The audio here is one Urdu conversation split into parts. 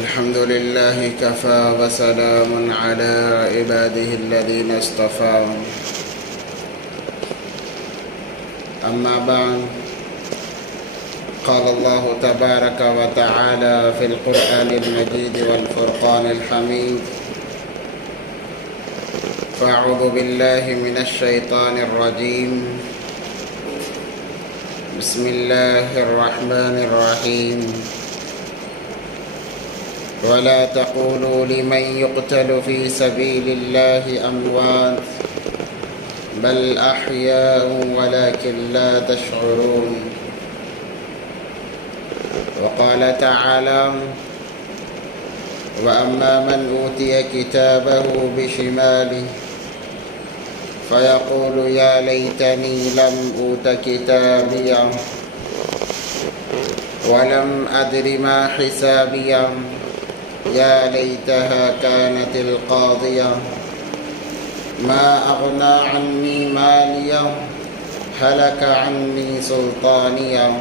الحمد لله كفى وسلام على عباده الذين اصطفى. أما بعد، قال الله تبارك وتعالى في القرآن المجيد والفرقان الحميد: فأعوذ بالله من الشيطان الرجيم. بسم الله الرحمن الرحيم. ولا تقولوا لمن يقتل في سبيل الله أموات بل أحياء ولكن لا تشعرون. وقال تعالى: وأما من أوتي كتابه بشماله فيقول يا ليتني لم أوت كتابيه ولم أدر ما حسابيه يا ليتها كانت القاضية ما أغنى عني ماليه هلك عني سلطانيه.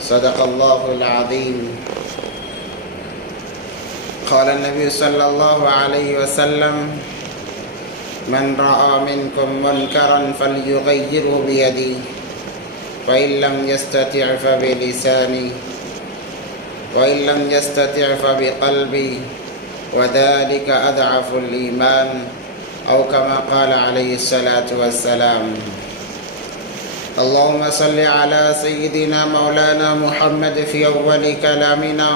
صدق الله العظيم. قال النبي صلى الله عليه وسلم: من رأى منكم منكرا فليغيره بيده فإن لم يستطع فبلسانه وإن لم يستطع فبقلبه وذلك أضعف الإيمان، أو كما قال عليه الصلاة والسلام. اللهم صل على سيدنا مولانا محمد في أول كلامنا.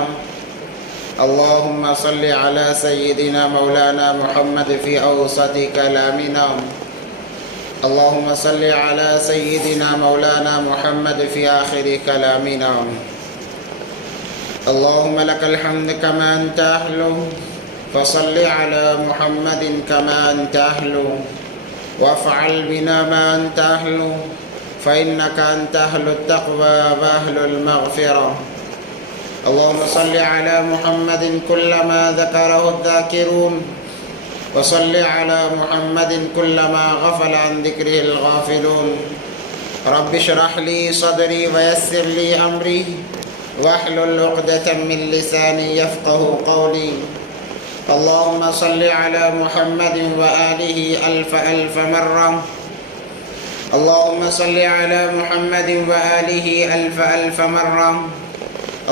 اللهم صل على سيدنا مولانا محمد في أوسط كلامنا. اللهم صل على سيدنا مولانا محمد في آخر كلامنا. اللهم لك الحمد كما أنت أهله، فصل على محمد كما أنت أهله، وافعل بنا ما أنت أهله، فإنك أنت أهل التقوى وأهل المغفرة. اللهم صل على محمد كلما ذكره الذاكرون، وصل على محمد كلما غفل عن ذكره الغافلون. رب اشرح لي صدري ويسر لي أمري واحلل عقدة من لساني يفقه قولي. اللهم صل على محمد وآله ألف ألف مرة. اللهم صل على محمد وآله ألف ألف مرة.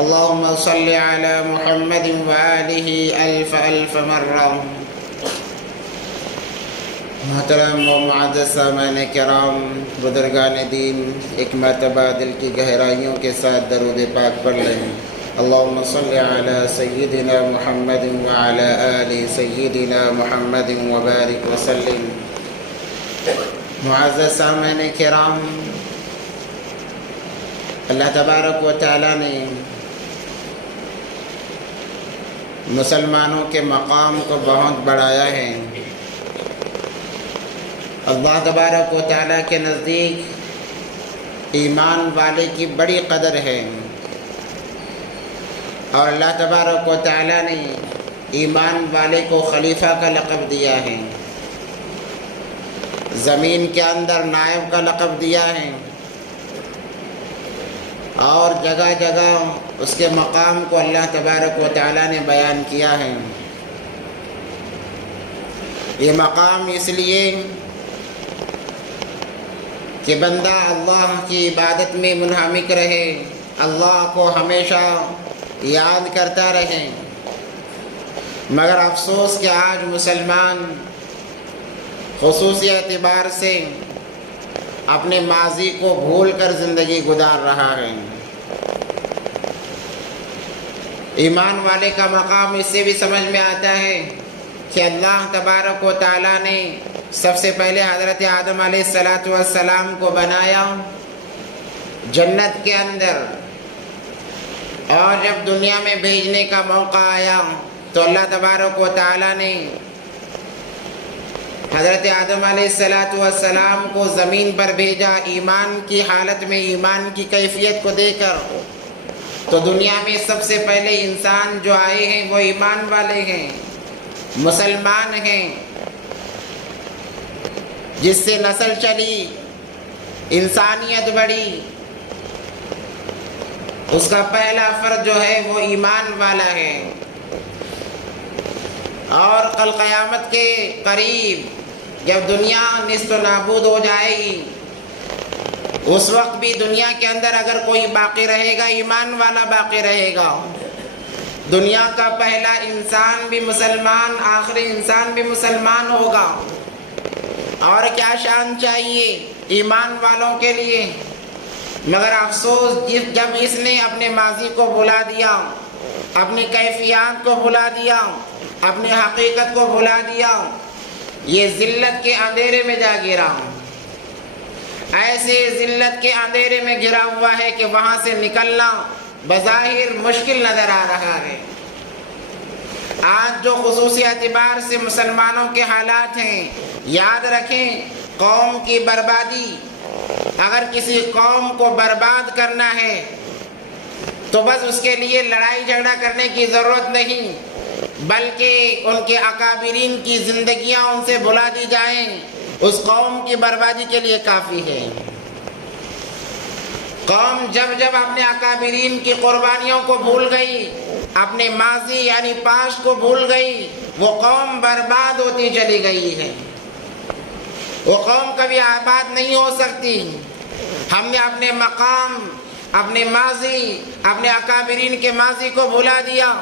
اللهم صل على محمد وآله ألف ألف مرة. محترم و معزز سامعین کرام، بزرگان دین، ایک مرتبہ دل کی گہرائیوں کے ساتھ درود پاک پڑھ لیں. اللهم صل على سيدنا محمد وعلى آل سيدنا محمد وبارك وسلم. معزز سامعین کرام، اللہ تبارک و تعالیٰ نے مسلمانوں کے مقام کو بہت بڑھایا ہے. اللہ تبارک و تعالیٰ کے نزدیک ایمان والے کی بڑی قدر ہے، اور اللہ تبارک و تعالیٰ نے ایمان والے کو خلیفہ کا لقب دیا ہے، زمین کے اندر نائب کا لقب دیا ہے، اور جگہ جگہ اس کے مقام کو اللہ تبارک و تعالیٰ نے بیان کیا ہے. یہ مقام اس لیے کہ بندہ اللہ کی عبادت میں منہمک رہے، اللہ کو ہمیشہ یاد کرتا رہے. مگر افسوس کہ آج مسلمان خصوصی اعتبار سے اپنے ماضی کو بھول کر زندگی گزار رہا ہے. ایمان والے کا مقام اس سے بھی سمجھ میں آتا ہے کہ اللہ تبارک و تعالیٰ نے سب سے پہلے حضرت آدم علیہ السلام کو بنایا جنت کے اندر، اور جب دنیا میں بھیجنے کا موقع آیا تو اللہ تبارک و تعالیٰ نے حضرت آدم علیہ السلام کو زمین پر بھیجا ایمان کی حالت میں، ایمان کی کیفیت کو دے کر. تو دنیا میں سب سے پہلے انسان جو آئے ہیں وہ ایمان والے ہیں، مسلمان ہیں، جس سے نسل چلی، انسانیت بڑھی. اس کا پہلا فرد جو ہے وہ ایمان والا ہے، اور کل قیامت کے قریب جب دنیا نیست و نابود ہو جائے گی، اس وقت بھی دنیا کے اندر اگر کوئی باقی رہے گا ایمان والا باقی رہے گا۔ دنیا کا پہلا انسان بھی مسلمان، آخری انسان بھی مسلمان ہوگا۔ اور کیا شان چاہیے ایمان والوں کے لیے، مگر افسوس جب اس نے اپنے ماضی کو بھلا دیا، اپنی کیفیات کو بھلا دیا، اپنی حقیقت کو بھلا دیا، یہ ذلت کے اندھیرے میں جا گرا، ایسے ذلت کے اندھیرے میں گرا ہوا ہے کہ وہاں سے نکلنا بظاہر مشکل نظر آ رہا ہے۔ آج جو خصوصی اعتبار سے مسلمانوں کے حالات ہیں، یاد رکھیں قوم کی بربادی، اگر کسی قوم کو برباد کرنا ہے تو بس اس کے لیے لڑائی جھگڑا کرنے کی ضرورت نہیں، بلکہ ان کے اکابرین کی زندگیاں ان سے بھلا دی جائیں، اس قوم کی بربادی کے لیے کافی ہے۔ قوم جب جب اپنے اکابرین کی قربانیوں کو بھول گئی، اپنے ماضی یعنی پاسٹ کو بھول گئی، وہ قوم برباد ہوتی چلی گئی ہے، وہ قوم کبھی آباد نہیں ہو سکتی۔ ہم نے اپنے مقام، اپنے ماضی، اپنے اکابرین کے ماضی کو بھلا دیا،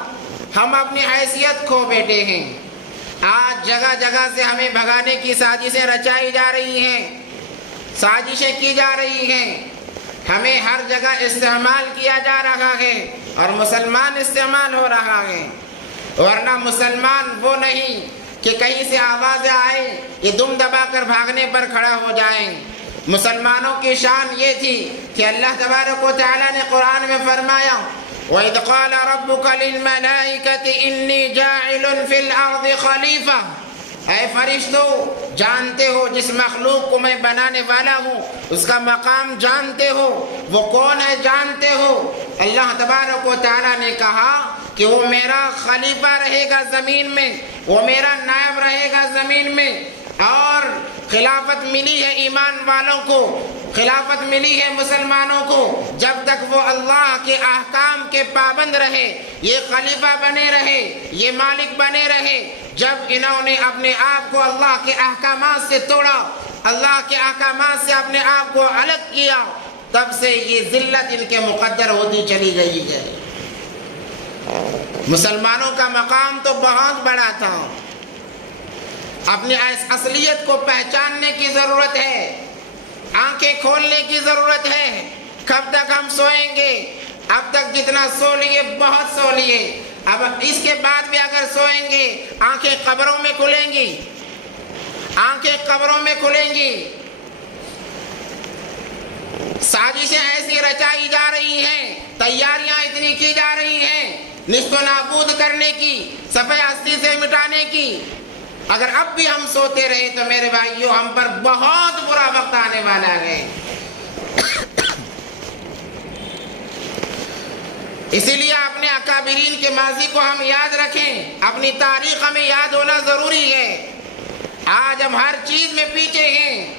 ہم اپنی حیثیت کھو بیٹھے ہیں۔ آج جگہ جگہ سے ہمیں بھگانے کی سازشیں رچائی جا رہی ہیں، سازشیں کی جا رہی ہیں، ہمیں ہر جگہ استعمال کیا جا رہا ہے اور مسلمان استعمال ہو رہا ہے، ورنہ مسلمان وہ نہیں کہ کہیں سے آوازیں آئیں یہ دم دبا کر بھاگنے پر کھڑا ہو جائیں۔ مسلمانوں کی شان یہ تھی کہ اللہ تبارک و تعالیٰ نے قرآن میں فرمایا وَإِذْ قَالَ رَبُّكَ لِلْمَلَائِكَةِ إِنِّي جَاعِلٌ فِي الْأَرْضِ خَلِيفَةً، اے فرشتو جانتے ہو جس مخلوق کو میں بنانے والا ہوں اس کا مقام جانتے ہو، وہ کون ہے جانتے ہو؟ اللہ تبارک و تعالیٰ نے کہا کہ وہ میرا خلیفہ رہے گا زمین میں، وہ میرا نائب رہے گا زمین میں، اور خلافت ملی ہے ایمان والوں کو، خلافت ملی ہے مسلمانوں کو جب تک وہ اللہ کے احکام کے پابند رہے، یہ خلیفہ بنے رہے، یہ مالک بنے رہے۔ جب انہوں نے اپنے آپ کو اللہ کے احکامات سے توڑا، اللہ کے احکامات سے اپنے آپ کو الگ کیا، تب سے یہ ذلت ان کے مقدر ہوتی چلی گئی ہے۔ مسلمانوں کا مقام تو بہت بڑا تھا، اپنی اصلیت کو پہچاننے کی ضرورت ہے، آنکھیں کھولنے کی ضرورت ہے۔ کب تک ہم سوئیں گے؟ اب تک جتنا سو لیے بہت سو لیے، اب اس کے بعد بھی اگر سوئیں گے آنکھیں قبروں میں کھلیں گی، آنکھیں قبروں میں کھلیں گی۔ سازشیں ایسی رچائی جا رہی ہیں، تیاریاں اتنی کی جا رہی ہیں نیست و نابود کرنے کی، صفحہ ہستی سے مٹانے کی۔ اگر اب بھی ہم سوتے رہے تو میرے بھائیوں ہم پر بہت برا وقت آنے والا ہے۔ اسی لیے اپنے اکابرین کے ماضی کو ہم یاد رکھیں، اپنی تاریخ ہمیں یاد ہونا ضروری ہے۔ آج ہم ہر چیز میں پیچھے ہیں،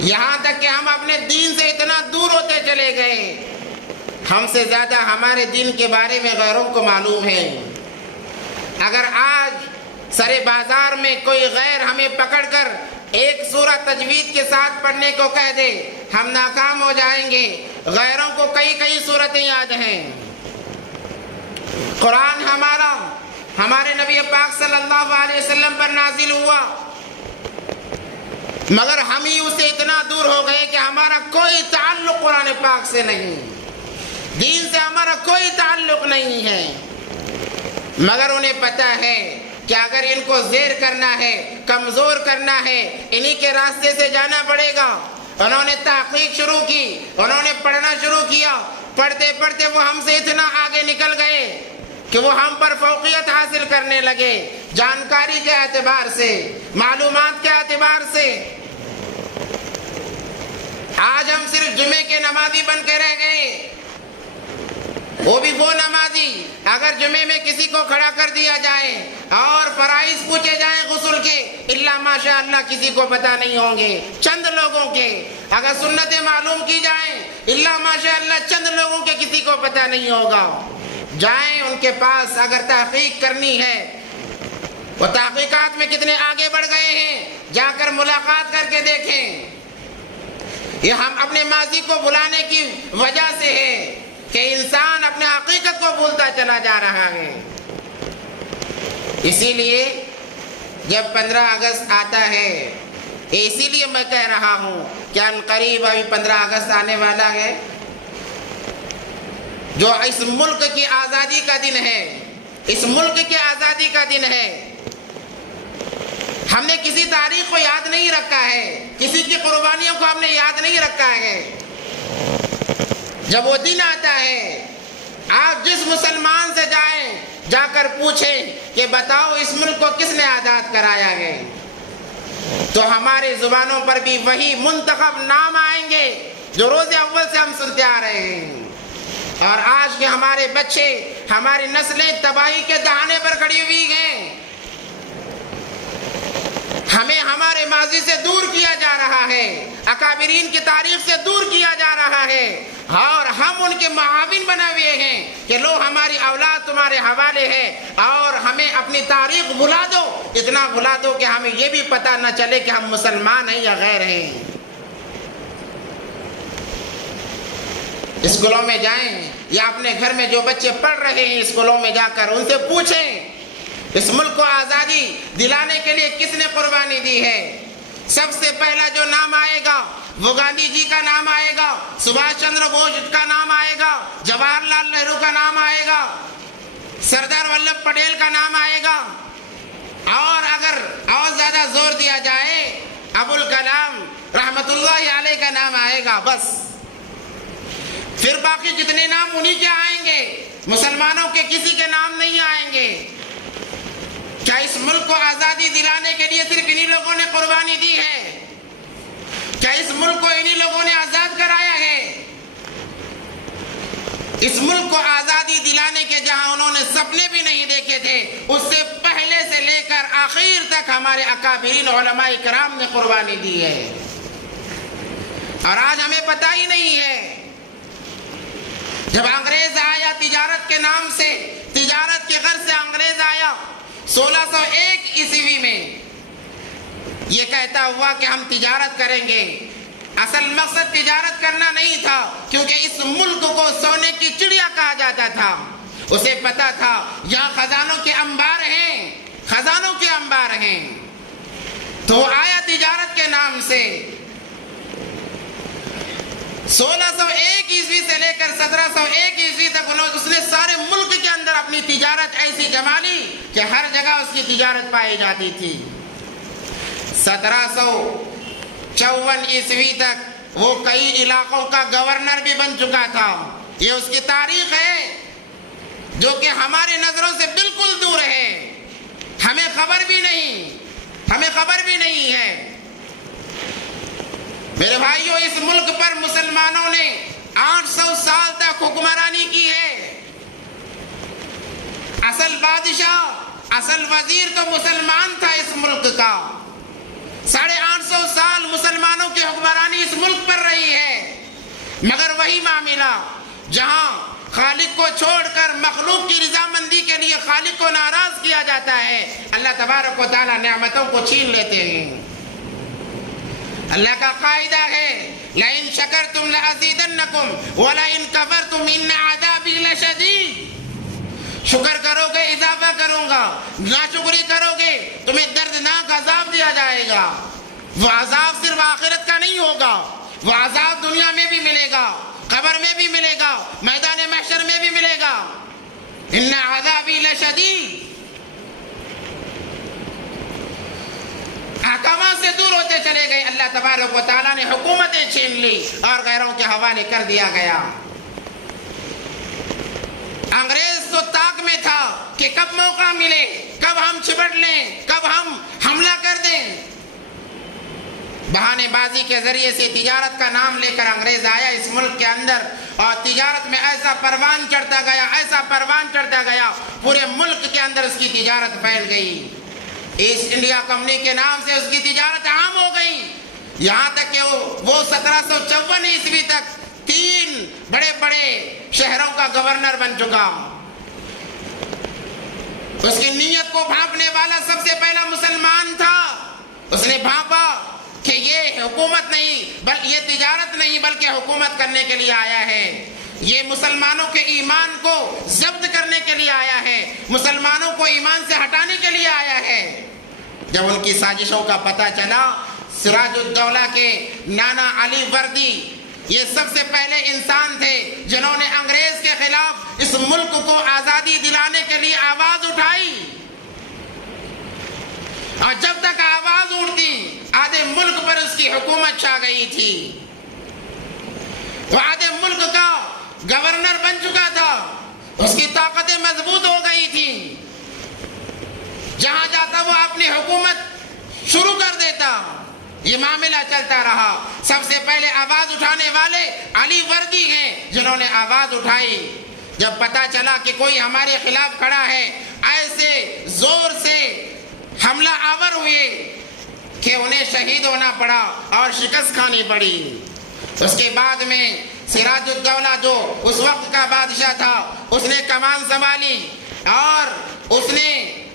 یہاں تک کہ ہم اپنے دین سے اتنا دور ہوتے چلے گئے، ہم سے زیادہ ہمارے دین کے بارے میں غیروں کو معلوم ہے۔ اگر آج سرے بازار میں کوئی غیر ہمیں پکڑ کر ایک سورہ تجوید کے ساتھ پڑھنے کو کہہ دے، ہم ناکام ہو جائیں گے۔ غیروں کو کئی کئی سورتیں یاد ہیں۔ قرآن ہمارا ہمارے نبی پاک صلی اللہ علیہ وسلم پر نازل ہوا، مگر ہم ہی اسے اتنا دور ہو گئے کہ ہمارا کوئی تعلق قرآن پاک سے نہیں، دین سے ہمارا کوئی تعلق نہیں ہے۔ مگر انہیں پتہ ہے کہ اگر ان کو زیر کرنا ہے، کمزور کرنا ہے، انہی کے راستے سے جانا پڑے گا۔ انہوں نے تحقیق شروع کی، انہوں نے پڑھنا شروع کیا، پڑھتے پڑھتے وہ ہم سے اتنا آگے نکل گئے کہ وہ ہم پر فوقیت حاصل کرنے لگے، جانکاری کے اعتبار سے، معلومات کے اعتبار سے۔ آج ہم صرف جمعے کے نمازی بن کے رہ گئے، وہ بھی وہ نمازی اگر جمعے میں کسی کو کھڑا کر دیا جائے اور فرائض پوچھے جائیں غسل کے، الا ماشاء اللہ کسی کو پتہ نہیں ہوں گے، چند لوگوں کے۔ اگر سنتیں معلوم کی جائیں اللہ ماشاء اللہ چند لوگوں کے کسی کو پتہ نہیں ہوگا. جائیں ان کے پاس اگر تحقیق کرنی ہے. وہ تحقیقات میں کتنے آگے بڑھ گئے ہیں, جا کر ملاقات کر کے دیکھیں. یہ ہم اپنے ماضی کو بھلانے کی وجہ سے ہے کہ انسان اپنے حقیقت کو بھولتا چلا جا رہا ہے. اسی لیے جب 15 اگست آتا ہے, اسی لیے میں کہہ رہا ہوں کہ عنقریب ابھی 15 اگست آنے والا ہے, جو اس ملک کی آزادی کا دن ہے. اس ملک کی آزادی کا دن ہے. ہم نے کسی تاریخ کو یاد نہیں رکھا ہے, کسی کی قربانیوں کو ہم نے یاد نہیں رکھا ہے. جب وہ دن آتا ہے, آپ جس مسلمان سے جائیں, جا کر پوچھیں کہ بتاؤ اس ملک کو کس نے آزاد کرایا ہے, تو ہمارے زبانوں پر بھی وہی منتخب نام آئیں گے جو روز اول سے ہم سنتے آ رہے ہیں. اور آج کے ہمارے بچے, ہماری نسلیں تباہی کے دہانے پر کھڑی ہوئی ہیں. ہمیں ہمارے ماضی سے دور کیا جا رہا ہے, اکابرین کی تاریخ سے دور کیا جا رہا ہے, اور ہم ان کے معاون بنے ہوئے ہیں کہ لو ہماری اولاد تمہارے حوالے ہے, اور ہمیں اپنی تاریخ بھلا دو. اتنا بھلا دو کہ ہمیں یہ بھی پتہ نہ چلے کہ ہم مسلمان ہیں یا غیر ہیں. اسکولوں میں جائیں یا اپنے گھر میں جو بچے پڑھ رہے ہیں اسکولوں میں جا کر ان سے پوچھیں اس ملک کو آزادی دلانے کے لیے کس نے قربانی دی ہے. سب سے پہلا جو نام آئے گا وہ گاندھی جی کا نام آئے گا, سبھاش چندر بوس کا نام آئے گا, جواہر لال نہرو کا نام آئے گا, سردار ولبھ پٹیل کا نام آئے گا, اور اگر اور زیادہ زور دیا جائے ابوالکلام رحمت اللہ علیہ کا نام آئے گا. بس پھر باقی جتنے نام انہی کے آئیں گے, مسلمانوں کے کسی کے نام نہیں آئیں گے. کیا اس ملک کو آزادی دلانے کے لیے صرف انہی لوگوں نے قربانی دی ہے؟ کیا اس ملک کو انہی لوگوں نے آزاد کرایا ہے؟ اس ملک کو آزادی دلانے کے جہاں انہوں نے سپنے بھی نہیں دیکھے تھے, اس سے پہلے سے لے کر آخر تک ہمارے اکابرین علماء کرام نے قربانی دی ہے. اور آج ہمیں پتہ ہی نہیں ہے. جب انگریز آیا تجارت کے نام سے, تجارت کے غرض سے انگریز آیا 1601 عیسوی میں, یہ کہتا ہوا کہ ہم تجارت کریں گے. اصل مقصد تجارت کرنا نہیں تھا, کیونکہ اس ملک کو سونے کی چڑیا کہا جاتا تھا. اسے پتا تھا یہاں خزانوں کے انبار ہیں, خزانوں کے انبار ہیں. تو وہ آیا تجارت کے نام سے. 1601 عیسوی سے لے کر 1701 عیسوی تک اس نے سارے ملک کے اندر اپنی تجارت ایسی جما لی کہ ہر جگہ اس کی تجارت پائی جاتی تھی. 1754 عیسوی تک وہ کئی علاقوں کا گورنر بھی بن چکا تھا. یہ اس کی تاریخ ہے جو کہ ہماری نظروں سے بالکل دور ہے. ہمیں خبر بھی نہیں ہے. میرے بھائیوں, اس ملک پر مسلمانوں نے 800 سال تک حکمرانی کی ہے. اصل بادشاہ, اصل وزیر تو مسلمان تھا اس ملک کا. 850 سال مسلمانوں کی حکمرانی اس ملک پر رہی ہے. مگر وہی معاملہ جہاں خالق کو چھوڑ کر مخلوق کی رضامندی کے لیے خالق کو ناراض کیا جاتا ہے, اللہ تبارک و تعالیٰ نعمتوں کو چھین لیتے ہیں. اللہ کا قاعدہ ہے لَإِن شَكَرْتُمْ لَأَزِيدَنَّكُمْ وَلَإِن كَفَرْتُمْ إِنَّ عَذَابِي لَشَدِيدٌ. شکر کرو گے اضافہ کروں گا, ناشکری کرو گے تمہیں دردناک عذاب دیا جائے گا. وہ عذاب صرف آخرت کا نہیں ہوگا, وہ عذاب دنیا میں بھی ملے گا, قبر میں بھی ملے گا, میدان محشر میں بھی ملے گا. إِنَّ عَذَابِي لَشَدِيدٌ. احکامات سے دور ہوتے چلے گئے. اللہ تبارک و تعالیٰ نے حکومتیں چھین لی اور غیروں کے حوالے کر دیا گیا. انگریز تو طاق میں تھا کہ کب موقع ملے, کب ہم چھپٹ لیں, کب ہم حملہ کر دیں. بہانے بازی کے ذریعے سے تجارت کا نام لے کر انگریز آیا اس ملک کے اندر, اور تجارت میں ایسا پروان چڑھتا گیا, پورے ملک کے اندر اس کی تجارت پھیل گئی. ایسٹ انڈیا کمپنی کے نام سے اس کی تجارت عام ہو گئی, یہاں تک کہ وہ 1754 عیسوی تک 3 بڑے بڑے شہروں کا گورنر بن چکا. اس کی نیت کو بھانپنے والا سب سے پہلا مسلمان تھا. اس نے بھانپا کہ یہ حکومت نہیں یہ تجارت نہیں بلکہ حکومت کرنے کے لیے آیا ہے. یہ مسلمانوں کے ایمان کو ضبط کرنے کے لیے آیا ہے, مسلمانوں کو ایمان سے ہٹانے کے لیے آیا ہے. جب ان کی سازشوں کا پتہ چلا, سراج الدولہ کے نانا علی وردی یہ سب سے پہلے انسان تھے جنہوں نے انگریز کے خلاف اس ملک کو آزادی دلانے کے لیے آواز اٹھائی. اور جب تک آواز اٹھتی آدھے ملک پر اس کی حکومت چھا گئی تھی. وہ آدھے ملک کا گورنر بن چکا تھا, اس کی طاقتیں مضبوط ہو گئی تھی. جہاں جاتا وہ اپنی حکومت شروع کر دیتا. یہ معاملہ چلتا رہا. سب سے پہلے آواز اٹھانے والے علی وردی ہیں جنہوں نے آواز اٹھائی. جب پتا چلا کہ کوئی ہمارے خلاف کھڑا ہے, ایسے زور سے حملہ آور ہوئے کہ انہیں شہید ہونا پڑا اور شکست کھانی پڑی. اس کے بعد میں سراج الدولہ جو اس وقت کا بادشاہ تھا, اس نے کمان سنبھالی اور اس نے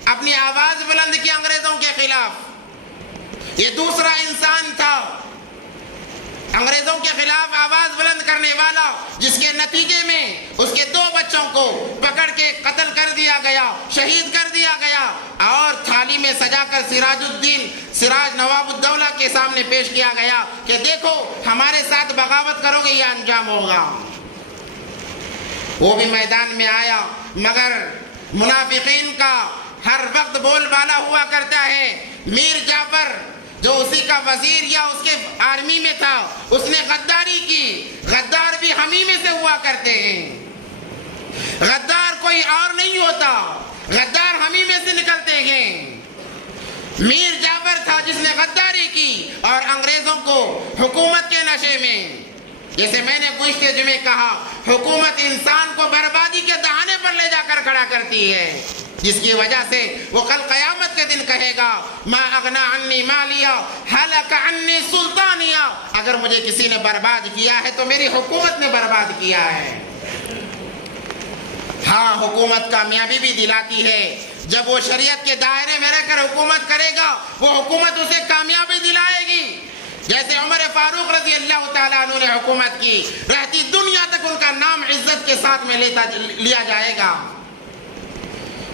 اپنی آواز بلند کی انگریزوں کے خلاف. یہ دوسرا انسان تھا انگریزوں کے خلاف آواز بلند کرنے والا, جس کے نتیجے میں اس کے 2 بچوں کو پکڑ کے قتل کر دیا گیا, شہید کر دیا گیا اور تھالی میں سجا کر سراج نواب الدولہ کے سامنے پیش کیا گیا کہ دیکھو ہمارے ساتھ بغاوت کرو گے یہ انجام ہوگا. وہ بھی میدان میں آیا, مگر منافقین کا ہر وقت بول بالا ہوا کرتا ہے. میر جعفر جو اسی کا وزیر یا اس کے آرمی میں تھا, اس نے غداری کی. غدار بھی ہم ہی میں سے ہوا کرتے ہیں, غدار کوئی اور نہیں ہوتا, غدار ہم ہی میں سے نکلتے ہیں. میر جعفر تھا جس نے غداری کی اور انگریزوں کو حکومت کے نشے میں, جیسے میں نے گزشتہ جمعے کہا, حکومت انسان کو بربادی کے دہانے پر لے جا کر کھڑا کرتی ہے, جس کی وجہ سے وہ کل قیامت کے دن کہے گا ما اغنا عنی مالیہ ہلک عنی سلطانیہ. اگر مجھے کسی نے برباد کیا ہے تو میری حکومت نے برباد کیا ہے. ہاں, حکومت کامیابی بھی دلاتی ہے. جب وہ شریعت کے دائرے میں رہ کر حکومت کرے گا وہ حکومت اسے کامیابی دلائے گی. جیسے عمر فاروق رضی اللہ تعالیٰ عنہ نے حکومت کی, رہتی دنیا تک ان کا نام عزت کے ساتھ میں لیا جائے گا.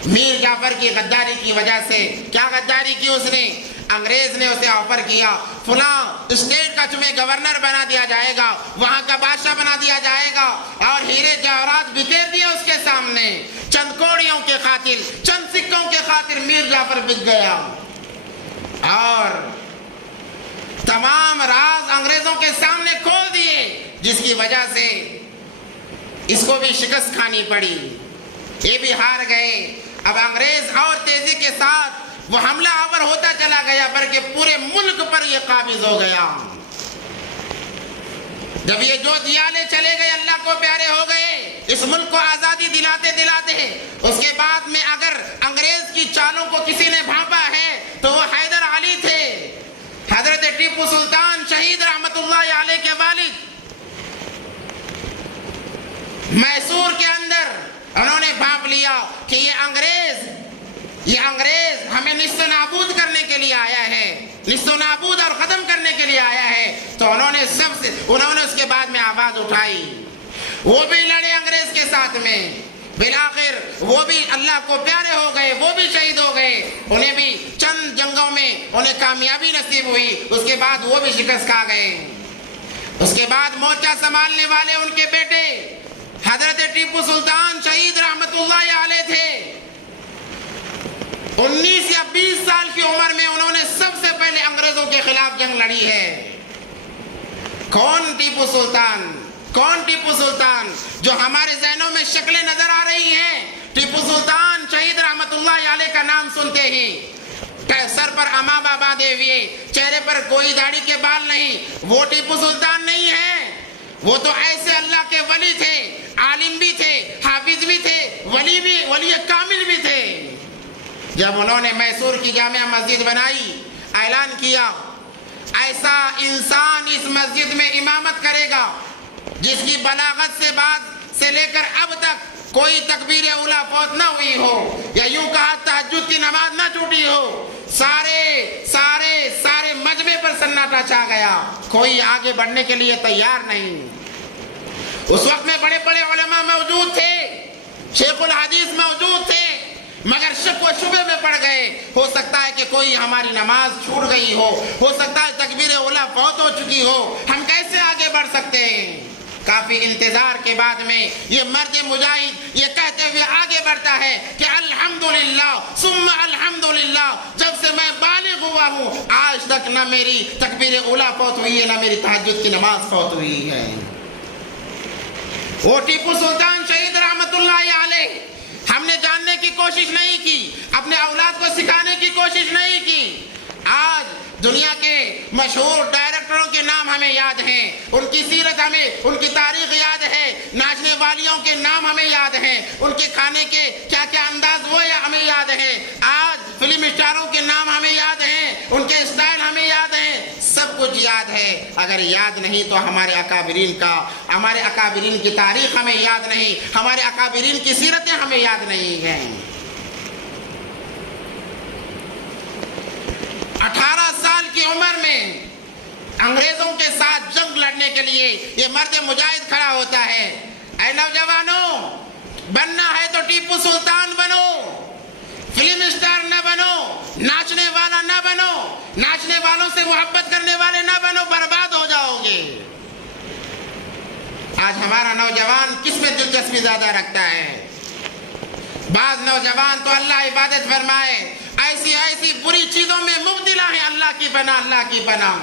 میر جعفر کی غداری کی وجہ سے, کیا غداری کی اس نے, انگریز نے اسے آفر کیا فلاں اسٹیٹ کا تمہیں گورنر بنا دیا جائے گا, وہاں کا بادشاہ بنا دیا جائے گا, اور ہیرے جواہرات بکھیر دیے اس کے سامنے. چند کوڑیوں کے خاطر, چند سکوں کے خاطر میر جعفر بک گیا اور تمام راز انگریزوں کے سامنے کھول دیے, جس کی وجہ سے اس کو بھی شکست کھانی پڑی. یہ بھی ہار گئے. اب انگریز اور تیزی کے ساتھ وہ حملہ آور ہوتا چلا گیا, بلکہ پورے ملک پر یہ قابض ہو گیا. جب یہ جو دیالے چلے گئے, اللہ کو پیارے ہو گئے, اس ملک کو آزادی دلاتے دلاتے, اس کے بعد میں اگر انگریز کی چالوں کو کسی نے بھانپا ہے تو وہ حیدر علی تھے. حضرت ٹیپو سلطان شہید رحمت اللہ علیہ کے والد, میسور کے اندر انہوں نے بھانپ لیا کہ یہ انگریز ہمیں نصف نابود کرنے کے لیے آیا ہے, نصف نابود اور ختم کرنے کے لیے آیا ہے. تو انہوں نے اس کے بعد میں آواز اٹھائی, وہ بھی لڑے انگریز کے ساتھ میں. بالآخر وہ بھی اللہ کو پیارے ہو گئے, وہ بھی شہید ہو گئے, انہیں بھی چند جنگوں میں انہیں کامیابی نصیب ہوئی. اس کے بعد وہ بھی شکست کھا گئے. اس کے بعد مورچہ سنبھالنے والے ان کے بیٹے حضرت ٹیپو سلطان شہید رحمت اللہ علیہ تھے. 19 یا 20 سال کی عمر میں انہوں نے سب سے پہلے انگریزوں کے خلاف جنگ لڑی ہے. کون ٹیپو سلطان, کون ٹیپو سلطان جو ہمارے ذہنوں میں شکلیں نظر آ رہی ہیں. ٹیپو سلطان شہید رحمت اللہ علیہ کا نام سنتے ہی سر پر امامہ باندھے ہوئے, چہرے پر کوئی داڑھی کے بال نہیں, وہ ٹیپو سلطان نہیں ہے. وہ تو ایسے اللہ کے ولی تھے, عالم بھی تھے, حافظ بھی تھے, ولی کامل بھی تھے. جب انہوں نے میسور کی جامع مسجد بنائی, اعلان کیا ایسا انسان اس مسجد میں امامت کرے گا جس کی بلاغت سے بعد سے لے کر اب تک کوئی تکبیر اولا فوت نہ ہوئی ہو، یا یوں کہا تہجد کی نماز نہ چھوٹی ہو، سارے مجمع پر سناٹا چھا گیا، کوئی آگے بڑھنے کے لیے تیار نہیں۔ اس وقت میں بڑے بڑے علماء موجود تھے، شیخ الحدیث موجود تھے، مگر شک و شبے میں پڑ گئے۔ ہو سکتا ہے کہ کوئی ہماری نماز چھوٹ گئی ہو سکتا ہے تکبیر اولا فوت ہو چکی ہو، ہم کیسے آگے بڑھ سکتے ہیں؟ کافی انتظار کے بعد میں یہ مرد مجاہد یہ کہتے ہوئے آگے بڑھتا ہے کہ الحمدللہ ثم الحمدللہ، جب سے میں بالغ ہوا ہوں آج تک نہ میری تکبیر اولا فوت ہوئی ہے، نہ میری تہجد کی نماز فوت ہوئی ہے۔ وہ ٹیپو سلطان شہید رحمت اللہ علیہ، ہم نے جاننے کی کوشش نہیں کی، اپنے اولاد کو سکھانے کی کوشش نہیں کی۔ آج دنیا کے مشہور ڈائریکٹروں کے نام ہمیں یاد ہیں، ان کی سیرت ہمیں، ان کی تاریخ یاد ہے، ناچنے والیوں کے نام ہمیں یاد ہیں، ان کے کھانے کے کیا کیا انداز وہ ہمیں یاد ہیں۔ آج فلم اسٹاروں کے نام ہمیں یاد ہیں، ان کے اسٹائل ہمیں یاد ہیں، سب کچھ یاد ہے۔ اگر یاد نہیں تو ہمارے اکابرین کی تاریخ ہمیں یاد نہیں، ہمارے اکابرین کی سیرتیں ہمیں یاد نہیں ہیں۔ 18 سال کی عمر میں انگریزوں کے ساتھ جنگ لڑنے کے لیے یہ مرد مجاہد کھڑا ہوتا ہے۔ اے نوجوانوں، بننا ہے تو ٹیپو سلطان بنو، فلم اسٹار نہ بنو، ناچنے والا نہ بنو، ناچنے والوں سے محبت کرنے والے نہ بنو، برباد ہو جاؤ گے۔ آج ہمارا نوجوان کس میں دلچسپی زیادہ رکھتا ہے؟ بعض نوجوان تو اللہ عبادت فرمائے ایسی بری چیزوں میں مبتلا ہے، اللہ کی پناہ۔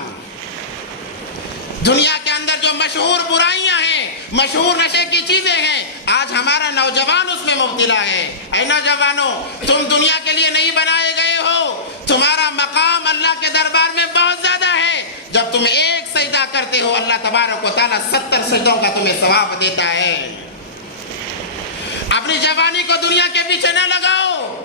دنیا کے اندر جو مشہور برائیاں ہیں، مشہور نشے کی چیزیں ہیں، آج ہمارا نوجوان اس میں مبتلا ہے۔ اے نوجوانوں، تم دنیا کے لیے نہیں بنائے گئے ہو، تمہارا مقام اللہ کے دربار میں بہت زیادہ ہے۔ جب تم ایک سجدہ کرتے ہو، اللہ تبارک و تعالیٰ 70 سجدوں کا تمہیں ثواب دیتا ہے۔ اپنی جوانی کو دنیا کے پیچھے نہ لگاؤ،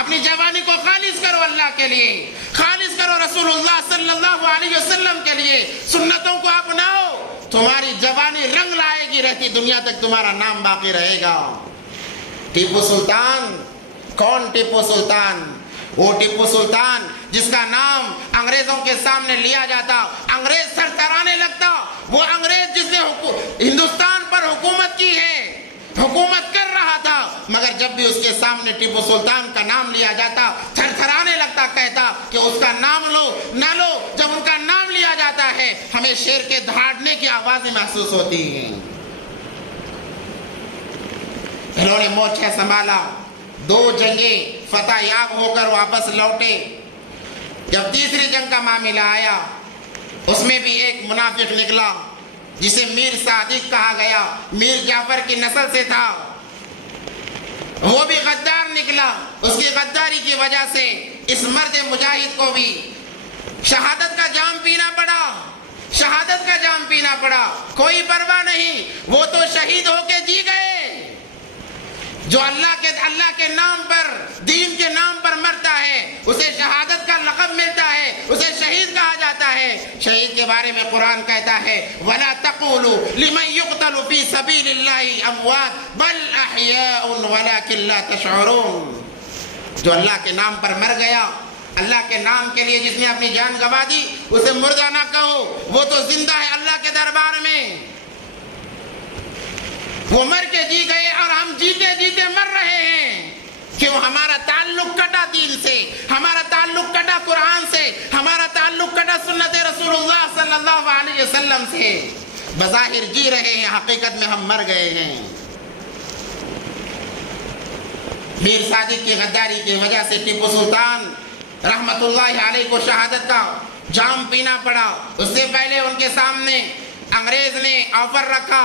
اپنی جوانی کو خالص کرو اللہ کے لیے، خالص کرو رسول اللہ صلی اللہ علیہ وسلم کے لیے، سنتوں کو اپناؤ، تمہاری جوانی رنگ لائے گی، رہتی دنیا تک تمہارا نام باقی رہے گا۔ ٹیپو سلطان، کون ٹیپو سلطان؟ وہ ٹیپو سلطان جس کا نام انگریزوں کے سامنے لیا جاتا انگریز سر ترانے لگتا، وہ انگریز جس نے ہندوستان پر حکومت کی ہے، حکومت کر رہا تھا، مگر جب بھی اس کے سامنے ٹیپو سلطان کا نام لیا جاتا تھر تھرانے لگتا، کہتا کہ اس کا نام لو نہ لو، جب ان کا نام لیا جاتا ہے ہمیں شیر کے دہاڑنے کی آوازیں محسوس ہوتی ہیں۔ انہوں نے مورچہ سنبھالا، 2 جنگیں فتح یاب ہو کر واپس لوٹے۔ جب تیسری جنگ کا معاملہ آیا، اس میں بھی ایک منافق نکلا جسے میر صادق کہا گیا، میر جعفر کی نسل سے تھا، وہ بھی غدار نکلا۔ اس کی غداری کی وجہ سے اس مرد مجاہد کو بھی شہادت کا جام پینا پڑا، شہادت کا جام پینا پڑا۔ کوئی پرواہ نہیں، وہ تو شہید ہو کے جی گئے۔ جو اللہ کے نام پر، دین کے نام پر مرتا ہے، اسے شہادت کا لقب ملتا ہے، اسے شہید کہا جاتا ہے۔ شہید کے بارے میں قرآن کہتا ہے وَلَا تَقُولُوا لِمَنْ يُقْتَلُ فِي سَبِيلِ اللَّهِ أَمْوَاتٌ بَلْ أَحْيَاءٌ وَلَكِنْ لَا تَشْعُرُونَ۔ جو اللہ کے نام پر مر گیا، اللہ کے نام کے لیے جس نے اپنی جان گنوا دی، اسے مردہ نہ کہو، وہ تو زندہ ہے اللہ کے دربار میں۔ وہ مر کے جی گئے اور ہم جیتے جیتے مر رہے ہیں۔ کیوں؟ ہمارا تعلق کٹا دین سے، ہمارا تعلق کٹا قرآن سے، ہمارا تعلق کٹا سنت رسول اللہ صلی اللہ علیہ وسلم سے۔ بظاہر جی رہے ہیں، حقیقت میں ہم مر گئے ہیں۔ میر صادق کی غداری کی وجہ سے ٹیپو سلطان رحمت اللہ علیہ کو شہادت کا جام پینا پڑا۔ اس سے پہلے ان کے سامنے انگریز نے آفر رکھا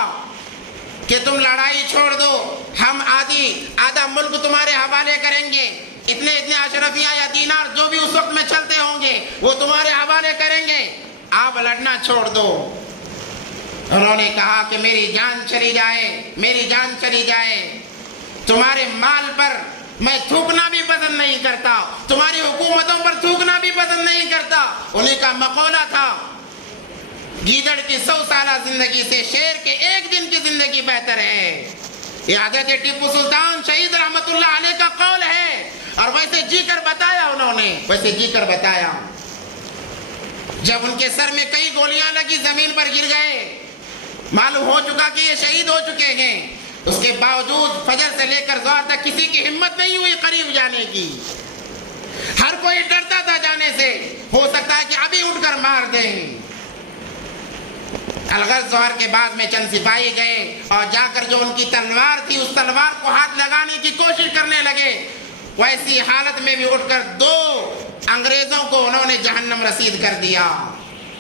کہ تم لڑائی چھوڑ دو، ہم آدھا ملک تمہارے حوالے کریں گے، اتنے اشرفیاں یا دینار جو بھی اس وقت میں چلتے ہوں گے وہ تمہارے حوالے کریں گے، آپ لڑنا چھوڑ دو۔ انہوں نے کہا کہ میری جان چلی جائے، تمہارے مال پر میں تھوکنا بھی پسند نہیں کرتا، تمہاری حکومتوں پر تھوکنا بھی پسند نہیں کرتا۔ انہیں کا مقولہ تھا گیدڑ کی 100 سالہ زندگی سے شیر کے 1 دن کی زندگی بہتر ہے۔ یہ حضرت ٹیپو سلطان شہید رحمت اللہ علیہ کا قول ہے، اور ویسے جی کر بتایا انہوں نے، ویسے جی کر بتایا۔ جب ان کے سر میں کئی گولیاں لگی، زمین پر گر گئے، معلوم ہو چکا کہ یہ شہید ہو چکے ہیں، اس کے باوجود فجر سے لے کر ظہر تک کسی کی ہمت نہیں ہوئی قریب جانے کی۔ ہر کوئی ڈرتا تھا جانے سے، ہو سکتا ہے کہ ابھی اٹھ کر مار دیں۔ الغرض ظہر کے بعد میں چند سپاہی گئے اور جا کر جو ان کی تلوار تھی اس تلوار کو ہاتھ لگانے کی کوشش کرنے لگے۔ ویسی حالت میں بھی اٹھ کر 2 انگریزوں کو انہوں نے جہنم رسید کر دیا۔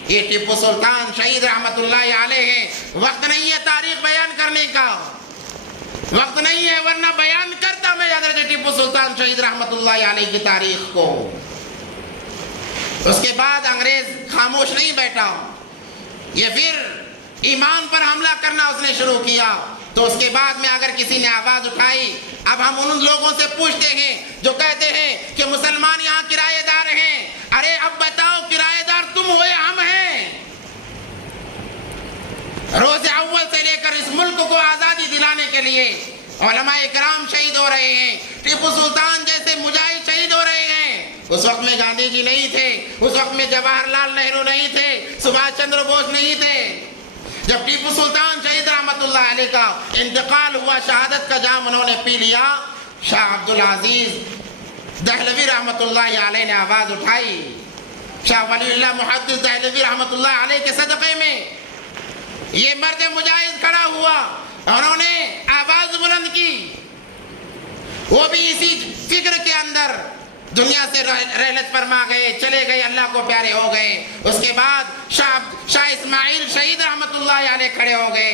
یہ ٹیپو سلطان شہید رحمت اللہ علیہ ہیں۔ وقت نہیں ہے تاریخ بیان کرنے کا، وقت نہیں ہے، ورنہ بیان کرتا میں حضرت ٹیپو سلطان شہید رحمت اللہ علیہ کی تاریخ کو۔ اس کے بعد انگریز خاموش نہیں بیٹھا، یہ پھر ایمان پر حملہ کرنا اس نے شروع کیا۔ تو اس کے بعد میں اگر کسی نے آواز اٹھائی، اب ہم ان لوگوں سے پوچھتے ہیں جو کہتے ہیں کہ مسلمان یہاں کرایہ دار ہیں، ارے اب بتاؤ کرایہ دار تم ہو یا ہم ہیں؟ روز اول سے لے کر اس ملک کو آزادی دلانے کے لیے علماء کرام شہید ہو رہے ہیں، ٹیپو سلطان جیسے مجاہد شہید ہو رہے ہیں۔ اس وقت میں گاندھی جی نہیں تھے، اس وقت میں جواہر لال نہرو نہیں تھے، سبھاش چندر بوس نہیں تھے۔ جب ٹیپو سلطان شہید رحمت اللہ علیہ کا انتقال ہوا، شہادت کا جام انہوں نے پی لیا، شاہ عبدالعزیز دہلوی رحمت اللہ علیہ نے آواز اٹھائی۔ شاہ ولی اللہ محدث دہلوی رحمت اللہ علیہ کے صدقے میں یہ مرد مجاہد کھڑا ہوا، انہوں نے آواز بلند کی۔ وہ بھی اسی فکر کے اندر دنیا سے رحلت فرما گئے، چلے گئے، اللہ کو پیارے ہو گئے۔ اس کے بعد شاہ اسماعیل شہید رحمت اللہ علیہ کھڑے ہو گئے،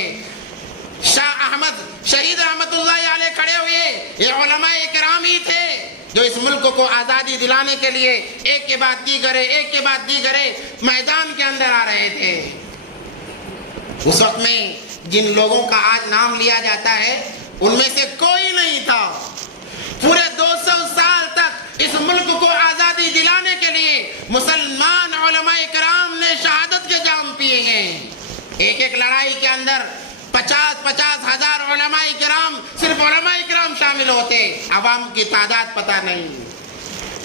شاہ احمد شہید رحمت اللہ علیہ کھڑے ہوئے۔ یہ علماء کرام ہی تھے جو اس ملک کو آزادی دلانے کے لیے ایک کے بعد دیگرے میدان کے اندر آ رہے تھے۔ اس وقت میں جن لوگوں کا آج نام لیا جاتا ہے ان میں سے کوئی نہیں تھا۔ پورے 200 سال تک اس ملک کو آزادی دلانے کے لیے مسلمان علماء کرام نے شہادت کے جام پیے ہیں۔ ایک لڑائی کے اندر 50 ہزار علماء کرام، صرف علماء کرام شامل ہوتے، عوام کی تعداد پتہ نہیں،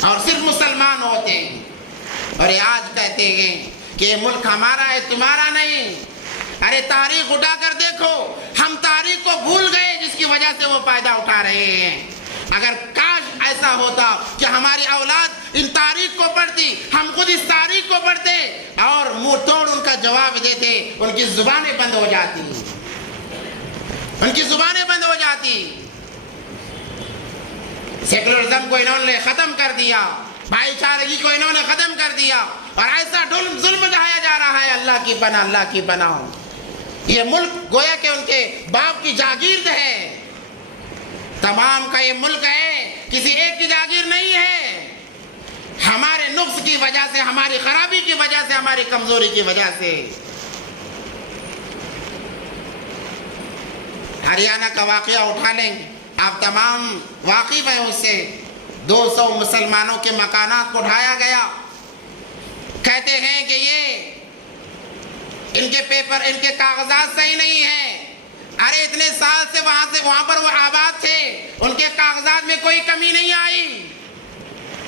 اور صرف مسلمان ہوتے۔ اور یہ آج کہتے ہیں کہ یہ ملک ہمارا ہے، تمہارا نہیں۔ ارے تاریخ اٹھا کر دیکھو، ہم تاریخ کو بھول گئے جس کی وجہ سے وہ فائدہ اٹھا رہے ہیں۔ اگر کاش ایسا ہوتا کہ ہماری اولاد ان تاریخ کو پڑھتی، ہم خود اس تاریخ کو پڑھتے اور منہ توڑ ان کا جواب دیتے، ان کی زبانیں بند ہو جاتی، ان کی زبانیں بند ہو جاتی۔ سیکولرزم کو انہوں نے ختم کر دیا، بھائی چارگی کو انہوں نے ختم کر دیا، اور ایسا ظلم ڈھایا جا رہا ہے، اللہ کی پناہ، اللہ کی پناہ۔ یہ ملک گویا کہ ان کے باپ کی جاگیر ہے، تمام کا یہ ملک ہے، کسی ایک کی جاگیر نہیں ہے۔ ہمارے نقص کی وجہ سے، ہماری خرابی کی وجہ سے، ہماری کمزوری کی وجہ سے۔ ہریانہ کا واقعہ اٹھا لیں، آپ تمام واقف ہیں اس سے۔ 200 مسلمانوں کے مکانات کو ڈھایا گیا، کہتے ہیں کہ یہ ان کے پیپر، ان کے کاغذات صحیح نہیں ہیں۔ ارے اتنے سال سے وہاں پر وہ آباد تھے، ان کے کاغذات میں کوئی کمی نہیں آئی،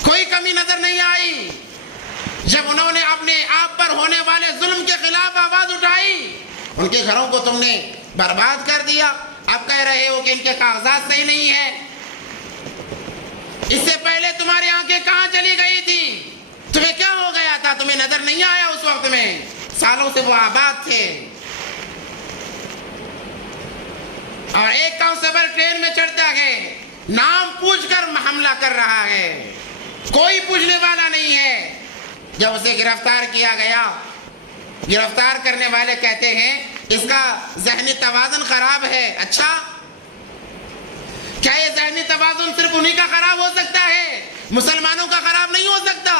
کوئی کمی نظر نہیں آئی۔ جب انہوں نے اپنے آپ پر ہونے والے ظلم کے خلاف آواز اٹھائی، ان کے گھروں کو تم نے برباد کر دیا، اب کہہ رہے ہو کہ ان کے کاغذات صحیح نہیں ہیں۔ اس سے پہلے تمہاری آنکھیں کہاں چلی گئی تھی؟ تمہیں کیا ہو گیا تھا؟ تمہیں نظر نہیں آیا اس وقت میں؟ سالوں سے وہ آباد تھے۔ اور ایک کانسٹیبل ٹرین میں چڑھتا ہے، نام پوچھ کر حملہ کر رہا ہے، کوئی پوچھنے والا نہیں ہے۔ جب اسے گرفتار کیا گیا، گرفتار کرنے والے کہتے ہیں اس کا ذہنی توازن خراب ہے۔ اچھا، کیا یہ ذہنی توازن صرف انہی کا خراب ہو سکتا ہے، مسلمانوں کا خراب نہیں ہو سکتا؟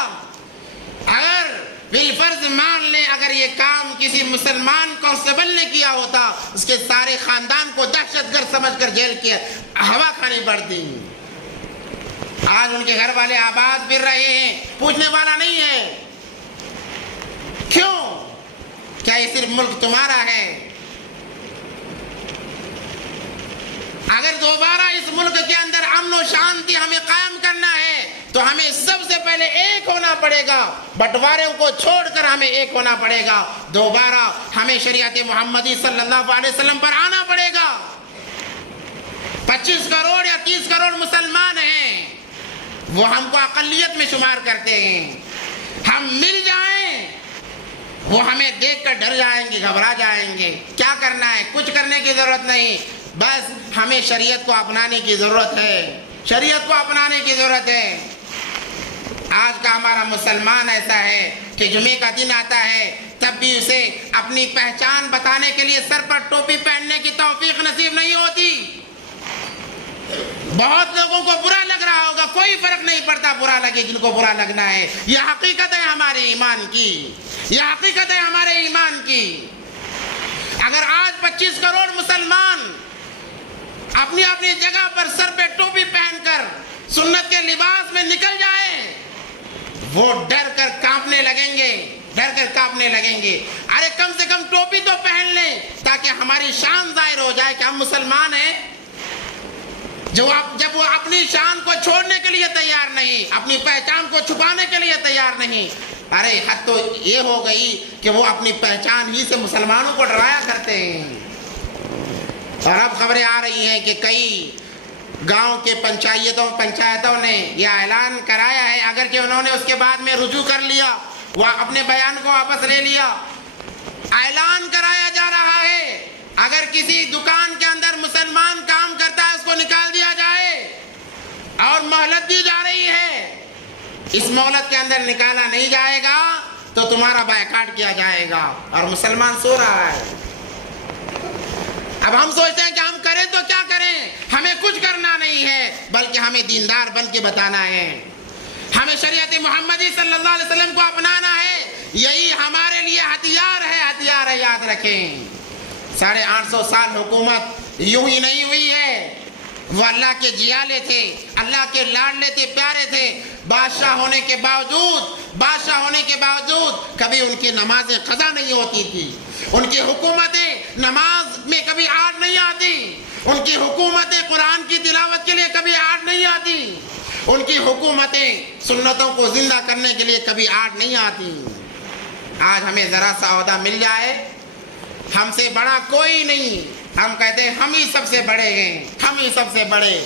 اگر بالفرض مان لیں اگر یہ کام کسی مسلمان کانسٹیبل نے کیا ہوتا، اس کے سارے خاندان کو دہشت گرد سمجھ کر جیل کی ہوا کھانی پڑتی۔ آج ان کے گھر والے آباد پھر رہے ہیں، پوچھنے والا نہیں ہے۔ کیوں؟ کیا یہ صرف ملک تمہارا ہے؟ اگر دوبارہ اس ملک کے اندر امن و شانتی ہمیں قائم کرنا ہے تو ہمیں سب سے پہلے ایک ہونا پڑے گا، بٹواروں کو چھوڑ کر ہمیں ایک ہونا پڑے گا، دوبارہ ہمیں شریعت محمدی صلی اللہ علیہ وسلم پر آنا پڑے گا۔ 25 کروڑ یا 30 کروڑ مسلمان ہیں، وہ ہم کو اقلیت میں شمار کرتے ہیں، ہم مل جائیں وہ ہمیں دیکھ کر ڈر جائیں گے، گھبرا جائیں گے۔ کیا کرنا ہے؟ کچھ کرنے کی ضرورت نہیں، بس ہمیں شریعت کو اپنانے کی ضرورت ہے، شریعت کو اپنانے کی ضرورت ہے۔ آج کا ہمارا مسلمان ایسا ہے کہ جمعے کا دن آتا ہے تب بھی اسے اپنی پہچان بتانے کے لیے سر پر ٹوپی پہننے کی توفیق نصیب نہیں ہوتی۔ بہت لوگوں کو برا لگ رہا ہوگا، کوئی فرق نہیں پڑتا، برا لگے جن کو برا لگنا ہے۔ یہ حقیقت ہے ہمارے ایمان کی، یہ حقیقت ہے ہمارے ایمان کی۔ اگر آج 25 کروڑ مسلمان اپنی اپنی جگہ پر سر پہ ٹوپی پہن کر سنت کے لباس میں نکل جائیں، وہ ڈر کر کانپنے لگیں گے، ڈر کر کانپنے لگیں گے۔ ارے کم سے کم ٹوپی تو پہن لیں تاکہ ہماری شان ظاہر ہو جائے کہ ہم مسلمان ہیں۔ جب وہ اپنی شان کو چھوڑنے کے لیے تیار نہیں، اپنی پہچان کو چھپانے کے لیے تیار نہیں، ارے حد تو یہ ہو گئی کہ وہ اپنی پہچان ہی سے مسلمانوں کو ڈرایا کرتے ہیں۔ اور اب خبریں آ رہی ہیں کہ کئی گاؤں کے پنچایتوں نے یہ اعلان کرایا ہے، اگر کہ انہوں نے اس کے بعد میں رجوع کر لیا، وہ اپنے بیان کو واپس لے لیا، اعلان کرایا جا رہا ہے اگر کسی دکان کے اندر مسلمان کام کرتا ہے اس کو نکال دیا جائے، اور مہلت دی جا رہی ہے، اس مہلت کے اندر نکالا نہیں جائے گا تو تمہارا بائیکاٹ کیا جائے گا۔ اور مسلمان سو رہا ہے۔ اب ہم سوچتے ہیں کہ ہم کریں تو کیا کریں، ہمیں کچھ کرنا نہیں ہے بلکہ ہمیں دیندار بن کے بتانا ہے، ہمیں شریعت محمدی صلی اللہ علیہ وسلم کو اپنانا ہے، یہی ہمارے لیے ہتھیار ہے، ہتھیار ہے، یاد رکھیں۔ 850 سال حکومت یوں ہی نہیں ہوئی ہے، وہ اللہ کے جیالے تھے، اللہ کے لاڈلے تھے، پیارے تھے، بادشاہ ہونے کے باوجود کبھی ان کی نمازیں قضا نہیں ہوتی تھی، ان کی حکومتیں نماز میں کبھی آڑ نہیں آتی، ان کی حکومتیں قرآن کی تلاوت کے لیے کبھی آڑ نہیں آتی، ان کی حکومتیں سنتوں کو زندہ کرنے کے لیے کبھی آڑ نہیں آتی۔ آج ہمیں ذرا سا عہدہ مل جائے، ہم سے بڑا کوئی نہیں، ہم کہتے ہیں ہم ہی سب سے بڑے ہیں، ہم ہی سب سے بڑے۔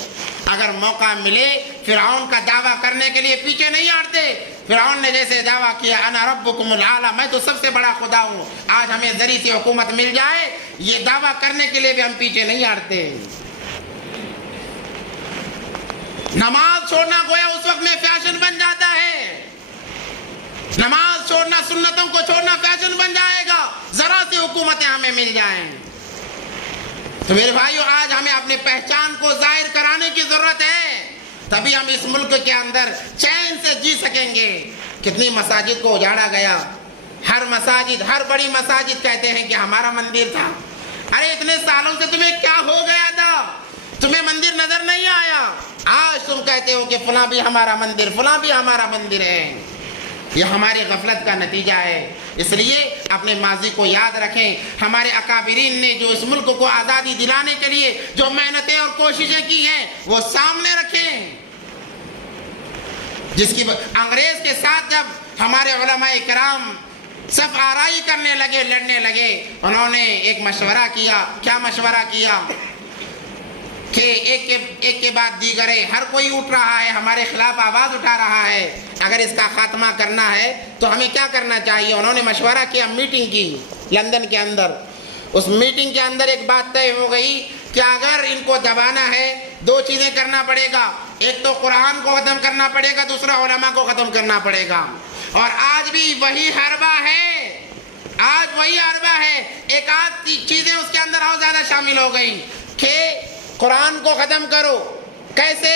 اگر موقع ملے فرعون کا دعویٰ کرنے کے لیے پیچھے نہیں ہٹتے۔ فرعون نے جیسے دعویٰ کیا انا ربکم الاعلی، میں تو سب سے بڑا خدا ہوں، آج ہمیں ذری سی حکومت مل جائے یہ دعویٰ کرنے کے لیے بھی ہم پیچھے نہیں ہٹتے۔ نماز چھوڑنا گویا اس وقت میں فیشن بن جاتا ہے، نماز چھوڑنا، سنتوں کو چھوڑنا فیشن بن جائے گا ذرا سی حکومتیں ہمیں مل جائیں۔ تو میرے بھائیو، آج ہمیں اپنے پہچان کو ظاہر کرانے کی ضرورت ہے، تبھی ہم اس ملک کے اندر چین سے جی سکیں گے۔ کتنی مساجد کو اجاڑا گیا، ہر بڑی مساجد کہتے ہیں کہ ہمارا مندر تھا۔ ارے اتنے سالوں سے تمہیں کیا ہو گیا تھا؟ تمہیں مندر نظر نہیں آیا؟ آج تم کہتے ہو کہ فلاں بھی ہمارا مندر، فلاں بھی ہمارا مندر ہے۔ یہ ہماری غفلت کا نتیجہ ہے۔ اس لیے اپنے ماضی کو یاد رکھیں، ہمارے اکابرین نے جو اس ملک کو آزادی دلانے کے لیے جو محنتیں اور کوششیں کی ہیں وہ سامنے رکھیں۔ جس کی انگریز کے ساتھ جب ہمارے علماء کرام سب آرائی کرنے لگے، لڑنے لگے، انہوں نے ایک مشورہ کیا۔ کیا مشورہ کیا؟ کہ ایک کے بعد دیگر ہر کوئی اٹھ رہا ہے، ہمارے خلاف آواز اٹھا رہا ہے، اگر اس کا خاتمہ کرنا ہے تو ہمیں کیا کرنا چاہیے؟ انہوں نے مشورہ کیا، میٹنگ کی لندن کے اندر۔ اس میٹنگ کے اندر ایک بات طے ہو گئی کہ اگر ان کو دبانا ہے 2 چیزیں کرنا پڑے گا، ایک تو قرآن کو ختم کرنا پڑے گا، دوسرا علماء کو ختم کرنا پڑے گا۔ اور آج بھی وہی حربہ ہے، آج وہی حربہ ہے۔ ایک آدھ چیزیں اس کے اندر اور زیادہ شامل ہو گئی کہ قرآن کو ختم کرو۔ کیسے؟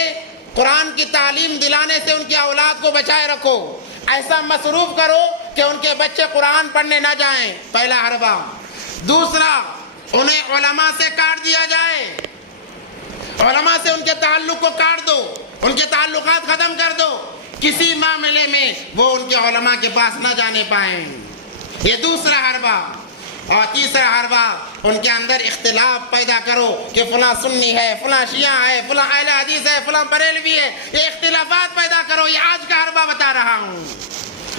قرآن کی تعلیم دلانے سے ان کی اولاد کو بچائے رکھو، ایسا مصروف کرو کہ ان کے بچے قرآن پڑھنے نہ جائیں، پہلا حربہ۔ دوسرا، انہیں علماء سے کاٹ دیا جائے، علماء سے ان کے تعلق کو کاٹ دو، ان کے تعلقات ختم کر دو، کسی معاملے میں وہ ان کے علماء کے پاس نہ جانے پائیں۔ یہ دوسرا حربہ۔ اور تیسرا حربہ ان کے اندر اختلاف پیدا کرو کہ فلاں سنی ہے، فلاں شیعہ ہے، فلاں اہل حدیث ہے، فلاں بریلوی ہے، یہ اختلافات پیدا کرو. یہ آج کا حربہ بتا رہا ہوں.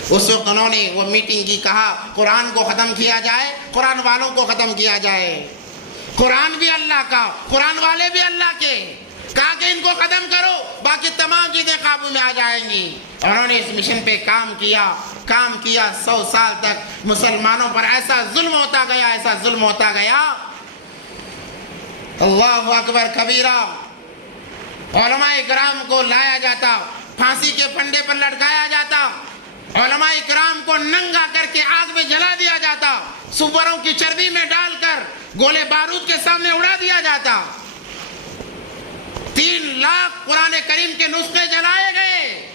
اس وقت انہوں نے وہ میٹنگ کی، کہا قرآن کو ختم کیا جائے، قرآن والوں کو ختم کیا جائے. قرآن بھی اللہ کا، قرآن والے بھی اللہ کے. کہا کہ ان کو ختم کرو، باقی تمام چیزیں قابو میں آ جائیں گی. انہوں نے اس مشن پہ کام کیا 100 سال تک مسلمانوں پر ایسا ظلم ہوتا گیا، ایسا ظلم ہوتا گیا. اللہ اکبر کبیرہ. علماء کرام کو لایا جاتا، پھانسی کے پھندے پر لٹکایا جاتا، علماء کرام کو ننگا کر کے آگ میں جلا دیا جاتا، سوروں کی چربی میں ڈال کر گولے بارود کے سامنے اڑا دیا جاتا. 3 لاکھ قرآن کریم کے نسخے جلائے گئے،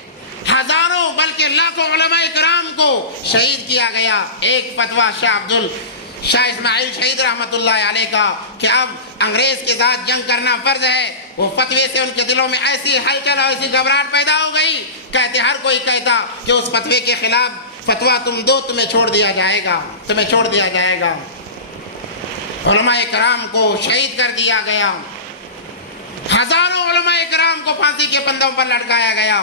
ہزاروں بلکہ لاکھوں علماء کرام کو شہید کیا گیا. ایک فتویٰ شاہ اسماعیل شہید رحمت اللہ علیہ کا کہ اب انگریز کے ساتھ جنگ کرنا فرض ہے، وہ فتوے سے ان کے دلوں میں ایسی ہلچل اور ایسی گھبراہٹ پیدا ہو گئی. کہتے ہر کوئی کہتا کہ اس فتوے کے خلاف فتویٰ تم دو، تمہیں چھوڑ دیا جائے گا، تمہیں چھوڑ دیا جائے گا. علماء کرام کو شہید کر دیا گیا، ہزاروں علماء کرام کو پھانسی کے پھندوں پر لٹکایا گیا.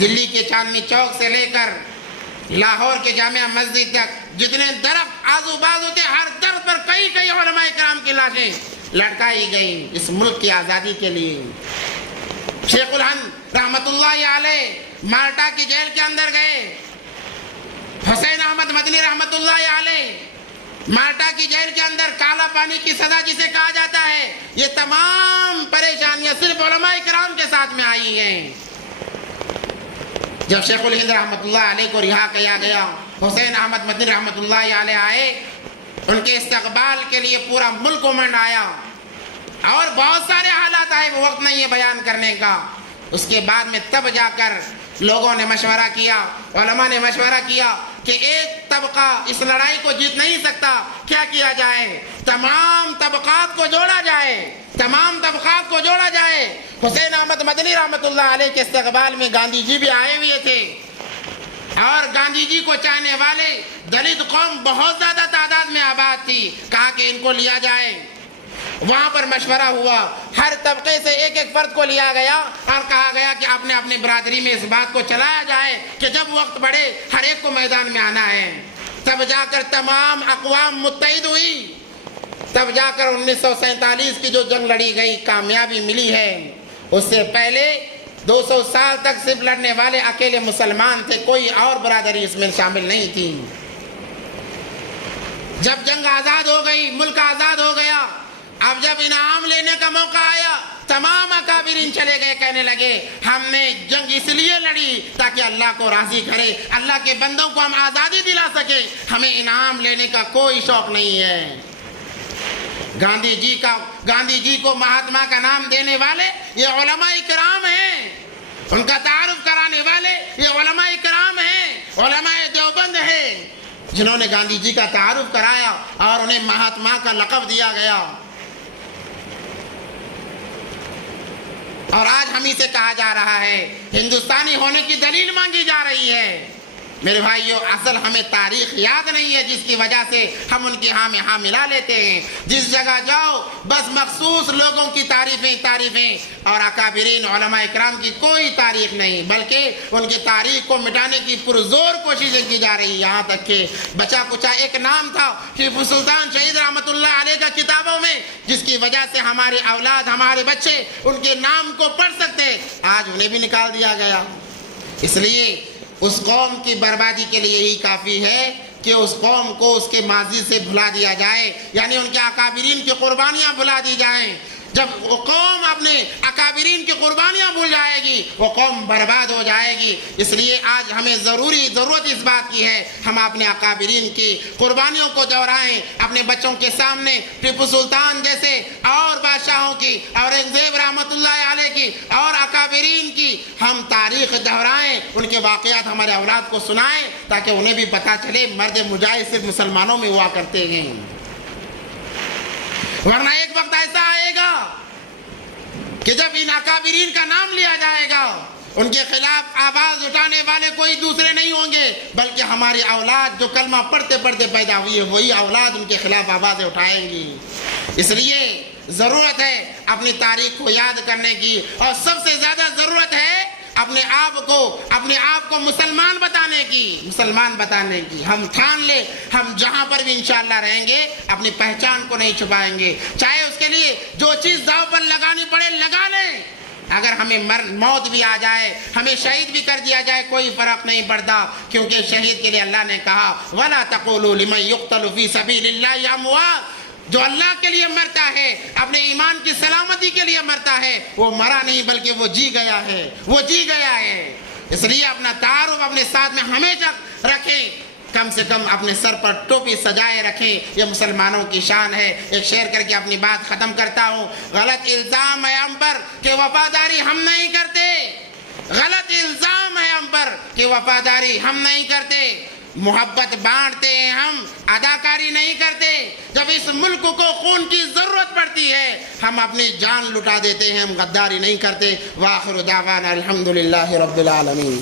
دلی کے چاندنی چوک سے لے کر لاہور کے جامعہ مسجد تک جتنے درخت آزو باز ہوتے، ہر درخت پر کئی علماء کرام کی لاشیں لٹکائی گئی اس ملک کی آزادی کے لیے. شیخ الہند رحمت اللہ علیہ مالٹا کی جیل کے اندر گئے. حسین احمد مدنی رحمت اللہ علیہ مالٹا کی جیل کے اندر کالا پانی کی سزا جسے کہا جاتا ہے. یہ تمام پریشانیاں صرف علماء کرام کے ساتھ میں آئی ہیں. جب شیخ الہند رحمت اللہ علیہ کو رہا کیا گیا، حسین احمد مدنی رحمت اللہ علیہ آئے، ان کے استقبال کے لیے پورا ملک امنڈ آیا اور بہت سارے حالات آئے، وہ وقت نہیں ہے بیان کرنے کا. اس کے بعد میں تب جا کر لوگوں نے مشورہ کیا، علماء نے مشورہ کیا کہ ایک طبقہ اس لڑائی کو جیت نہیں سکتا، کیا کیا جائے؟ تمام طبقات کو جوڑا جائے، تمام طبقات کو جوڑا جائے. حسین احمد مدنی رحمت اللہ علیہ کے استقبال میں گاندھی جی بھی آئے ہوئے تھے اور گاندھی جی کو چاہنے والے دلت قوم بہت زیادہ تعداد میں آباد تھی. کہا کہ ان کو لیا جائے. وہاں پر مشورہ ہوا، ہر طبقے سے ایک فرد کو لیا گیا اور کہا گیا کہ اپنے اپنے برادری میں اس بات کو چلایا جائے کہ جب وقت پڑے ہر ایک کو میدان میں آنا ہے. تب جا کر تمام اقوام متحد ہوئی، تب جا کر 1947 کی جو جنگ لڑی گئی کامیابی ملی ہے. اس سے پہلے 200 سال تک صرف لڑنے والے اکیلے مسلمان تھے، کوئی اور برادری اس میں شامل نہیں تھی. جب جنگ آزاد ہو گئی، ملک آزاد ہو گیا، اب جب انعام لینے کا موقع آیا، تمام اکابرین چلے گئے، کہنے لگے ہم نے جنگ اس لیے لڑی تاکہ اللہ کو راضی کرے، اللہ کے بندوں کو ہم آزادی دلا سکے، ہمیں انعام لینے کا کوئی شوق نہیں ہے. گاندھی جی کو مہاتما کا نام دینے والے یہ علماء کرام ہیں، ان کا تعارف کرانے والے یہ علماء کرام ہیں، علماء دیوبند ہیں، جنہوں نے گاندھی جی کا تعارف کرایا اور انہیں مہاتما کا لقب دیا گیا. اور آج ہم ہی سے کہا جا رہا ہے، ہندوستانی ہونے کی دلیل مانگی جا رہی ہے. میرے بھائیو، اصل ہمیں تاریخ یاد نہیں ہے، جس کی وجہ سے ہم ان کے ہاں میں ہاں ملا لیتے ہیں. جس جگہ جاؤ بس مخصوص لوگوں کی تعریفیں اور اکابرین علماء کرام کی کوئی تاریخ نہیں، بلکہ ان کی تاریخ کو مٹانے کی پرزور کوششیں کی جا رہی. یہاں تک کہ بچا کچا ایک نام تھا ٹیپو سلطان شہید رحمت اللہ علیہ کا کتابوں میں، جس کی وجہ سے ہمارے اولاد، ہمارے بچے ان کے نام کو پڑھ سکتے، آج انہیں بھی نکال دیا گیا. اس لیے اس قوم کی بربادی کے لیے یہی کافی ہے کہ اس قوم کو اس کے ماضی سے بھلا دیا جائے، یعنی ان کے اکابرین کی قربانیاں بھلا دی جائیں. جب وہ قوم اپنے اکابرین کی قربانیاں بھول جائے گی، وہ قوم برباد ہو جائے گی. اس لیے آج ہمیں ضرورت اس بات کی ہے ہم اپنے اکابرین کی قربانیوں کو دہرائیں، اپنے بچوں کے سامنے ٹیپو سلطان جیسے اور بادشاہوں کی، اورنگزیب رحمت اللہ علیہ کی اور اکابرین کی ہم تاریخ دہرائیں، ان کے واقعات ہمارے اولاد کو سنائیں تاکہ انہیں بھی پتہ چلے مرد مجاہد صرف مسلمانوں میں ہوا کرتے ہیں. ورنہ ایک وقت ایسا آئے گا کہ جب ان اکابرین کا نام لیا جائے گا ان کے خلاف آواز اٹھانے والے کوئی دوسرے نہیں ہوں گے، بلکہ ہماری اولاد جو کلمہ پڑھتے پڑھتے پیدا ہوئی ہے وہی اولاد ان کے خلاف آوازیں اٹھائیں گی۔ اس لیے ضرورت ہے اپنی تاریخ کو یاد کرنے کی، اور سب سے زیادہ ضرورت ہے اپنے آپ کو مسلمان بتانے کی۔ ہم ٹھان لیں ہم جہاں پر بھی انشاءاللہ رہیں گے اپنی پہچان کو نہیں چھپائیں گے، چاہے اس کے لیے جو چیز داؤ پر لگانی پڑے لگا لیں۔ اگر ہمیں موت بھی آ جائے، ہمیں شہید بھی کر دیا جائے، کوئی فرق نہیں پڑتا، کیونکہ شہید کے لیے اللہ نے کہا وَلَا تَقُولُوا لِمَنْ يُقْتَلُ فِي سَبِيلِ اللَّهِ أَمْوَاتٌ، جو اللہ کے لیے مرتا ہے، اپنے ایمان کی سلامتی کے لیے مرتا ہے، وہ مرا نہیں بلکہ وہ جی گیا ہے۔ اس لیے اپنا تعارف اپنے ساتھ میں ہمیشہ رکھیں، کم سے کم اپنے سر پر ٹوپی سجائے رکھیں، یہ مسلمانوں کی شان ہے۔ ایک شعر کر کے اپنی بات ختم کرتا ہوں۔ غلط الزام ہے ہم پر کہ وفاداری ہم نہیں کرتے، غلط الزام ہے ہم پر کہ وفاداری ہم نہیں کرتے، محبت بانٹتے ہیں ہم، اداکاری نہیں کرتے، جب اس ملک کو خون کی ضرورت پڑتی ہے ہم اپنی جان لٹا دیتے ہیں، ہم غداری نہیں کرتے۔ وآخر دعوانا الحمدللہ رب العالمین۔